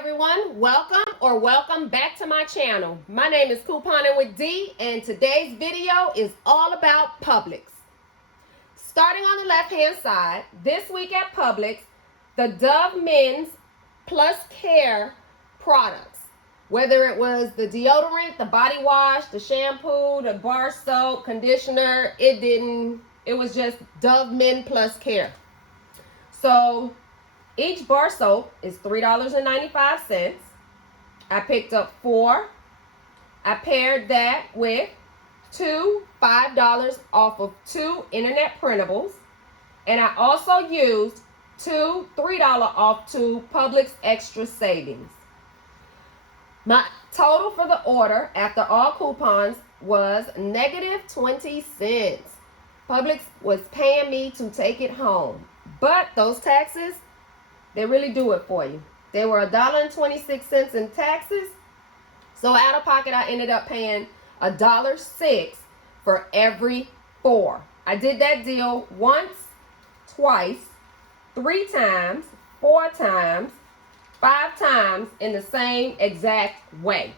everyone, welcome back to my channel. My name is Couponing with D, and today's video is all about Publix. Starting on the left hand side, this week at Publix, the Dove Men's Plus Care products, whether it was the deodorant, the body wash, the shampoo, the bar soap, conditioner, it was just Dove Men Plus Care. So each bar soap is $3.95. I picked up 4. I paired that with 2 $5 off of 2 internet printables. And I also used 2 $3 off 2 Publix Extra Savings. My total for the order after all coupons was -20 cents. Publix was paying me to take it home. But those taxes, they really do it for you. They were $1.26 in taxes. So out of pocket, I ended up paying $1.06 for every 4. I did that deal once, twice, 3 times, 4 times, 5 times in the same exact way.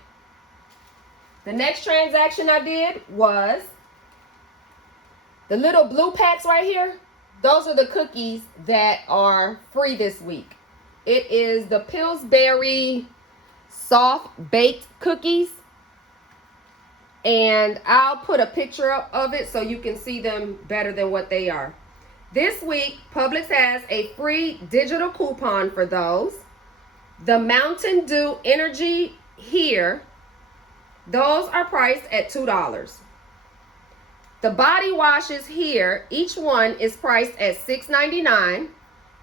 The next transaction I did was the little blue packs right here. Those are the cookies that are free this week. It is the Pillsbury soft baked cookies. And I'll put a picture up of it so you can see them better than what they are. This week, Publix has a free digital coupon for those. The Mountain Dew Energy here, those are priced at $2. The body washes here, each one is priced at $6.99,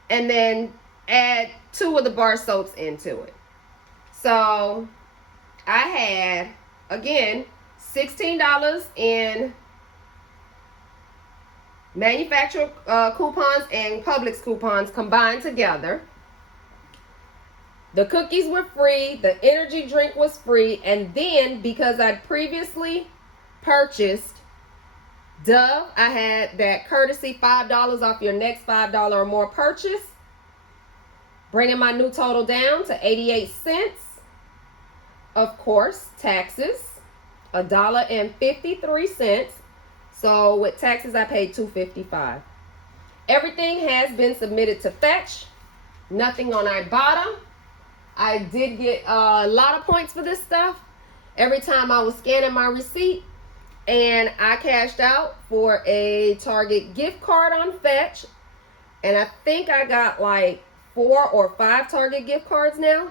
and then add 2 of the bar soaps into it. So I had, again, $16 in manufacturer coupons and Publix coupons combined together. The cookies were free, the energy drink was free, and then because I'd previously purchased Dove, I had that courtesy $5 off your next $5 or more purchase, bringing my new total down to 88 cents. Of course, taxes, $1.53. So with taxes, I paid $2.55. Everything has been submitted to Fetch. Nothing on Ibotta. I did get a lot of points for this stuff every time I was scanning my receipt. And I cashed out for a Target gift card on Fetch. And I think I got like 4 or 5 Target gift cards now.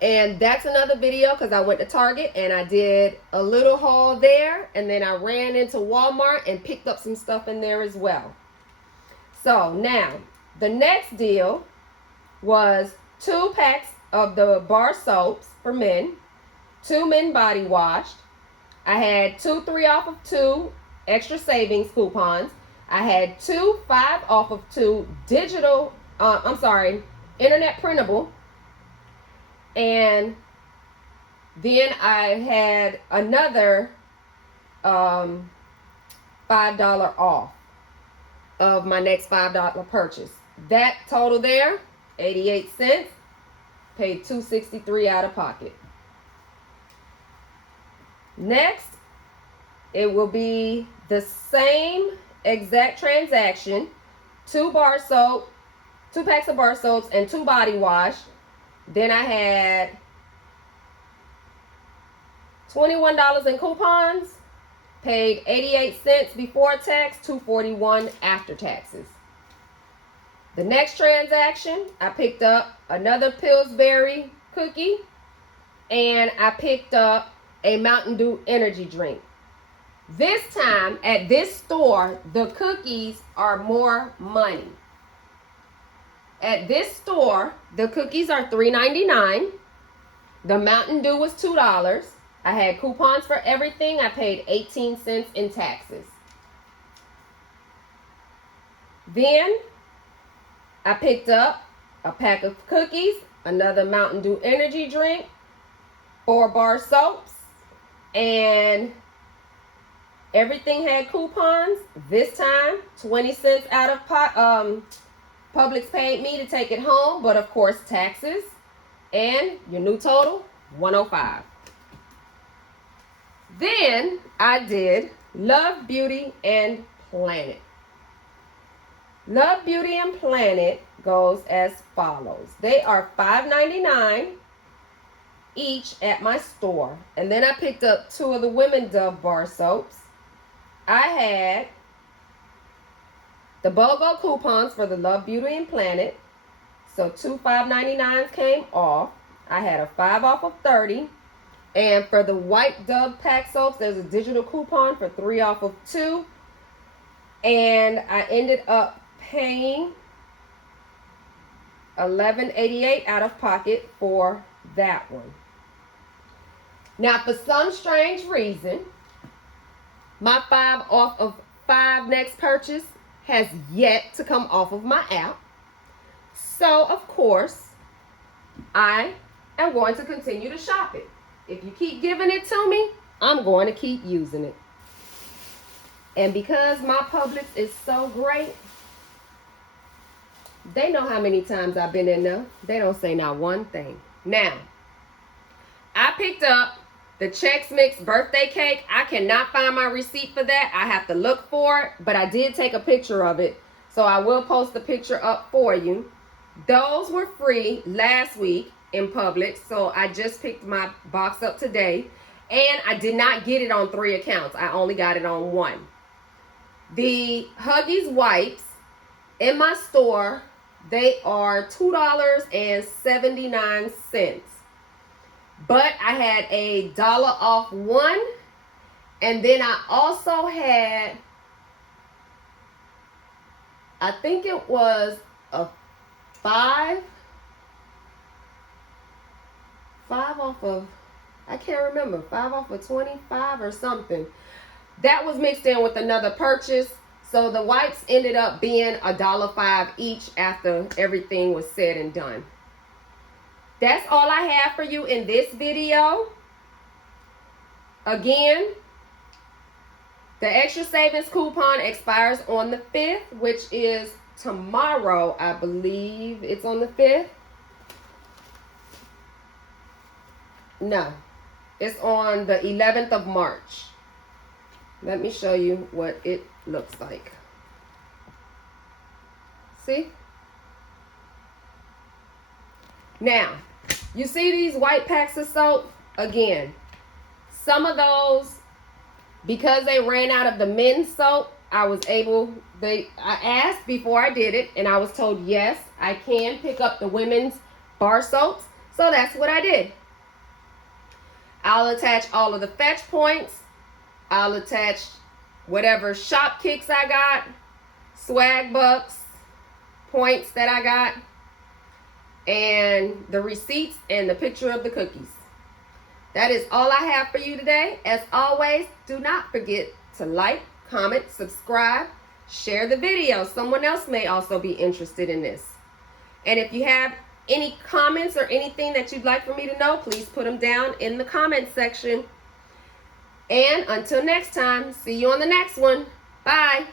And that's another video because I went to Target and I did a little haul there. And then I ran into Walmart and picked up some stuff in there as well. So now, the next deal was 2 packs of the bar soaps for men. 2 men body washed. I had 2 3 off of 2 extra savings coupons. I had 2 5 off of 2 digital, internet printable. And then I had another $5 off of my next $5 purchase. That total there, 88 cents, paid $2.63 out of pocket. Next, it will be the same exact transaction. 2 packs of bar soaps and 2 body wash. Then I had $21 in coupons, paid 88 cents before tax, $2.41 after taxes. The next transaction, I picked up another Pillsbury cookie, and I picked up a Mountain Dew energy drink. This time at this store, the cookies are more money. At this store, the cookies are $3.99. The Mountain Dew was $2. I had coupons for everything. I paid 18 cents in taxes. Then I picked up a pack of cookies, another Mountain Dew energy drink, 4 bar soaps, and everything had coupons. This time, 20 cents out of Publix paid me to take it home, but of course taxes, And your new total, $105. Then I did Love, Beauty, and Planet. Love, Beauty, and Planet goes as follows. They are $5.99 each at my store. And then I picked up 2 of the Women Dove bar soaps. I had the BOGO coupons for the Love, Beauty, and Planet. So 2 $5.99s came off. I had a 5 off of 30. And for the White Dove pack soaps, there's a digital coupon for 3 off of 2. And I ended up paying $11.88 out of pocket for that one. Now, for some strange reason, my 5 off of 5 next purchase has yet to come off of my app. So, of course, I am going to continue to shop it. If you keep giving it to me, I'm going to keep using it. And because my Publix is so great, they know how many times I've been in there. They don't say not one thing. Now, I picked up the Chex Mix birthday cake. I cannot find my receipt for that. I have to look for it, but I did take a picture of it. So I will post the picture up for you. Those were free last week in Publix, so I just picked my box up today, and I did not get it on 3 accounts. I only got it on 1. The Huggies Wipes in my store, they are $2.79, but I had a $1 off 1, and then I also had, I think it was a 5 off of, I can't remember, 5 off of 25 or something. That was mixed in with another purchase. So the wipes ended up being $1.05 each after everything was said and done. That's all I have for you in this video. Again, the extra savings coupon expires on the 5th, which is tomorrow, I believe. It's on the 5th. No, it's on the 11th of March. Let me show you what it looks like. See? Now, you see these white packs of soap? Again, some of those, because they ran out of the men's soap, I asked before I did it, and I was told, yes, I can pick up the women's bar soaps. So that's what I did. I'll attach all of the fetch points. I'll attach whatever shop kicks I got, swag bucks, points that I got, and the receipts and the picture of the cookies. That is all I have for you today. As always, do not forget to like, comment, subscribe, share the video. Someone else may also be interested in this. And if you have any comments or anything that you'd like for me to know, please put them down in the comment section. And until next time, see you on the next one. Bye.